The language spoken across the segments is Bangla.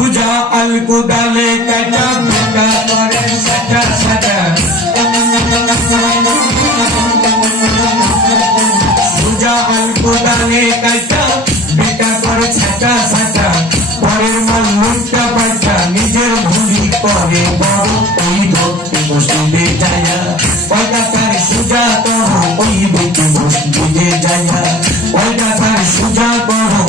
সুজা আল কুদালে কাটা বেটা করে সাটা সাটা সুজা আল কুদালে কাটা বেটা করে সাটা সাটা পরের মাল লুটটা পাটা নিজের ভুলি করে বড় ওই ভক্তি মসজিদে যায়া ওইটা তার সুজা করো ওই ভক্তি মসজিদে যায়া ওইটা তার সুজা করো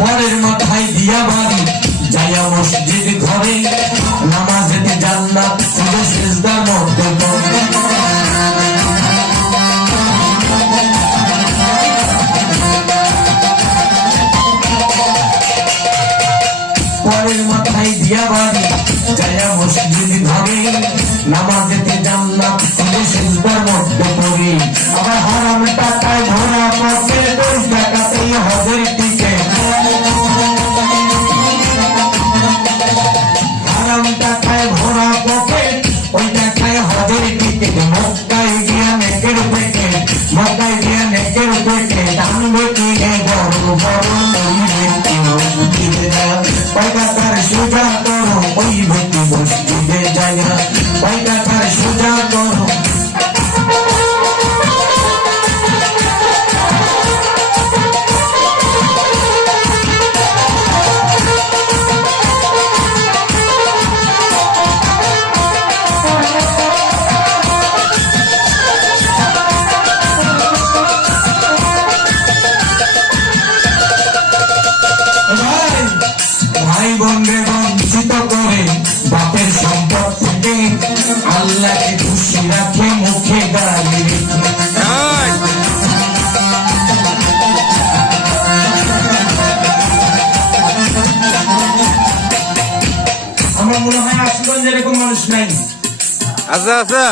পরের মাথায় দিয়া বাড়ি যায়া মসজিদ ঘরে নামাজেতে জান্নাত খুঁজে সিজদার মধ্যে পরের মাথায় দিয়া বাড়ি যায়া মসজিদ ঘরে নামাজেতে জান্নাত খুঁজে সিজদার মধ্যে পড়ি আবার হারাম টাকায় ভরা পথে 10 টাকাতেই হজের টিকিট হারাম টাকায় ভরা পকেট ওই টাকায় হজের টিকিট মক্কায় গিয়া নেকের প্যাকেট মক্কায় গিয়া নেকের প্যাকেট আনবে কিনে বড় বড় ওই ব্যক্তি মসজিদে যায় ওই টাকার সোজা করো ওই ব্যক্তি মসজিদে যায় ওই টাকার সোজা করো ভাই বোনকে বঞ্চিত করে বাপের সম্পদ থেকে আল্লাহকে খুশি রাখে মুখে গালি আমার মনে হয় আশুগঞ্জ এরকম মানুষ নাই। আচ্ছা আচ্ছা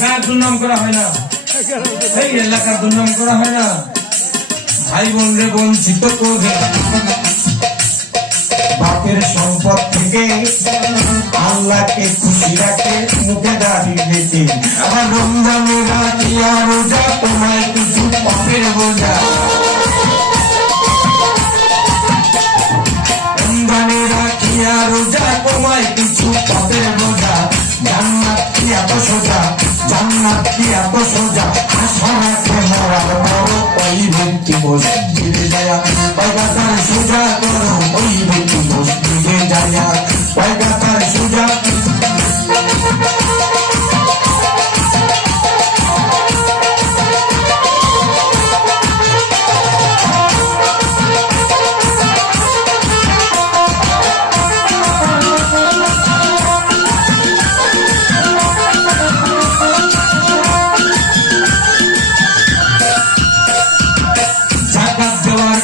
গায়ের দুর্নাম করা হয় না, এই এলাকার দুর্নাম করা হয় না। ভাই বোনরে বঞ্চিত করে বাপের সম্পদ থেকে আল্লাহকে খুশি রাখে মুখে দাঁড়িয়ে রেখে আবার রমজানে রাখিয়া রোজা তোমায় কিছু পাপের বোঝা রমজানে রাখিয়া রোজা তোমায় কিছু পাপের বোঝা জান্নাত কি এত সোজা জান্নাত কি এত সোজা আশা রাখে মরার বড় ওই ব্যক্তি মসজিদে যায়া পয়গাতার সোজা করো ওই ব্যক্তি মসজিদে যায়া পয়গাতার সোজা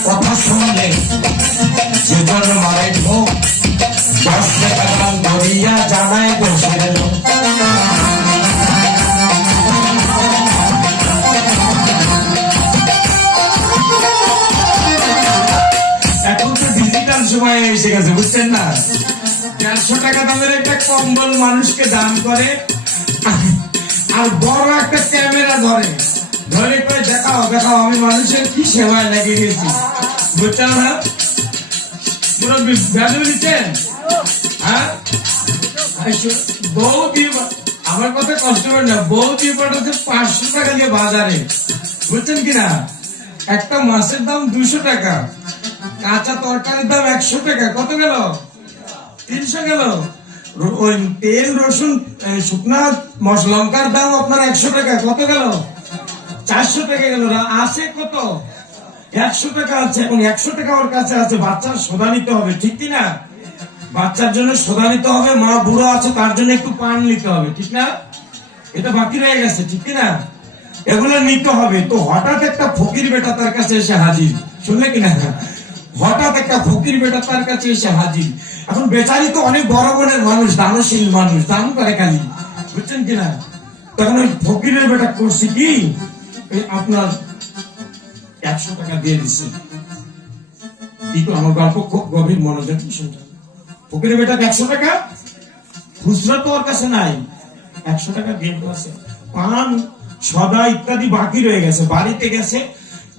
কথা শুনলে সেজন্য মারে ঢোক 10 টাকা দাম ধরিয়া জানায় দেশের লোক এখন তো ডিজিটাল সময় এসে গেছে বুঝছেন না। 150 টাকা দামের একটা কম্বল মানুষকে দান করে আর বড় একটা ক্যামেরা ধরে ধরে করে দেখাও দেখাও আমি মানুষের কি সেবায় লেগে গেছি বুঝছেন না। মুরব্বী ভ্যালু দিচ্ছেন হ্যাঁ বউ দিয়ে আমার কথা কষ্ট করে না বউ দিয়ে পাঠাচ্ছে 500 টাকা দিয়ে বাজারে বুঝছেন কিনা। একটা মাছের দাম 200 টাকা কাঁচা তরকারির দাম 100 টাকা কত গেল 300 গেল। ওই তেল রসুন শুকনা লঙ্কার দাম আপনার 100 টাকা কত গেল 400 টাকা গেল। আছে কত 100 টাকা আছে। এখন 100 টাকা ওর কাছে আছে বাচ্চার সোদা নিতে হবে ঠিক কিনা। বাচ্চার জন্য সোদা নিতে হবে মা বুড়ো আছে তার জন্য একটু পান নিতে হবে ঠিক না। এটা বাকি রয়ে গেছে ঠিক কিনা। এগুলো নিতে হবে। তো হঠাৎ একটা ফকির বেটা তার কাছে এসে হাজির শুনলে কিনা। হঠাৎ একটা ফকির বেটা তার কাছে এসে হাজির এখন বেচারি তো অনেক বড় বড়ের মানুষ, দানশীল মানুষ, দান করে খালি, বুঝছেন কিনা। তখন ওই ফকিরের বেটা করছে কি, আপনার 100 টাকা দিয়ে দিচ্ছে। আমার গল্প খুব গভীর মনোযোগ শুনছেন। ফকিরের বেটা 100 টাকা, খুচরা তো ওর কাছে নাই, 100 টাকা দিয়ে আছে। পান সদা ইত্যাদি বাকি রয়ে গেছে, বাড়িতে গেছে,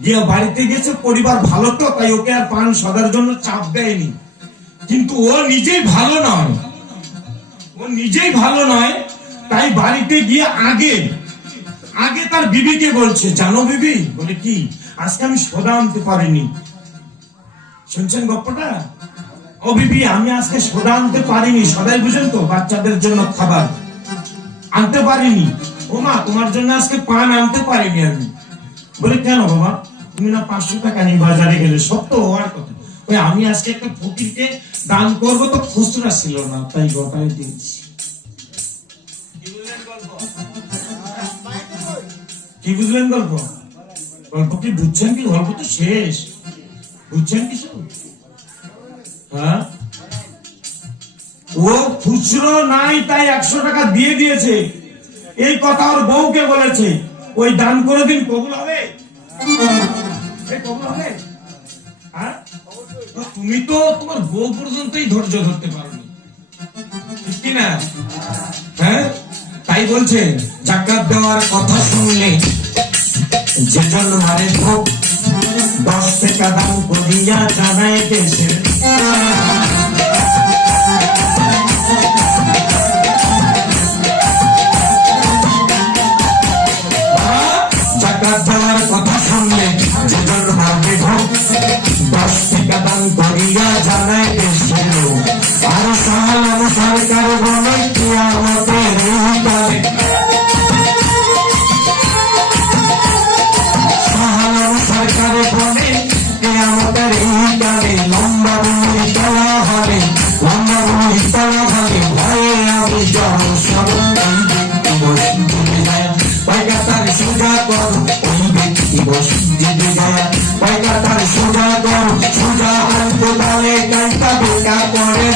গিয়ে বাড়িতে গেছে, পরিবার ভালো তো তাই ওকে আর পান সদার জন্য চাপ দেয়নি। কিন্তু ও নিজেই ভালো নয়, ও নিজেই ভালো নয়, তাই বাড়িতে গিয়ে আগে তার বিবিকে বলছে, জানো বিবি, বলে কি, আজকে আমি সোদা আনতে পারিনি। শুনছেন গল্পটা? ও বিবি, আমি আজকে সোদা আনতে পারিনি, সদাই বুঝেন তো, বাচ্চাদের জন্য খাবার আনতে পারিনি। ও মা, তোমার জন্য আজকে পান আনতে পারিনি আমি। বলে কেন বাবা, তুমি না 500 টাকা নিয়ে বাজারে গেলে? সত্য হওয়ার কথা। ওই আমি আজকে একটা ফকিরকে দান করবো, তো খুচরা ছিল না, তাই গোটাই দিয়েছি। কি বুঝলেন গল্প? গল্প কি বুঝছেন? কি গল্প তো শেষ, বুঝছেন কিছু? হ্যাঁ, ও খুচরো নাই তাই 100 টাকা দিয়ে দিয়েছে। এই কথা ওর বউকে বলেছে, ওই দান কোনদিন কবুল হবে? কবুল হবে? হ্যাঁ, তুমি তো তোমার বউ পর্যন্তই ধৈর্য ধরতে পারোনি, ঠিক কিনা? হ্যাঁ, তাই বলছে, জাকাত দেওয়ার কথা শুনলে যেজন মারে ভোগ, 10 টাকা দান করিয়া জানায় দেশের। জাকাত দেওয়ার কথা শুনলে যেজন মারে ভোগ, 10 টাকা দান করিয়া জানায় দেশের। আর সালাম সরকার বলে কিয়ামতের কালে, সরকারে বলে কিয়ামতের কালে, লম্বা রুই তলা হবে, লম্বা রুই তলা হবে, ভয়ে আমি জল সরল তার সোজা কর, ওই ব্যক্তি বসে যায় পয়গা তার সোজা কর, সোজা অন্ত দলে কাঁটা বোকা করে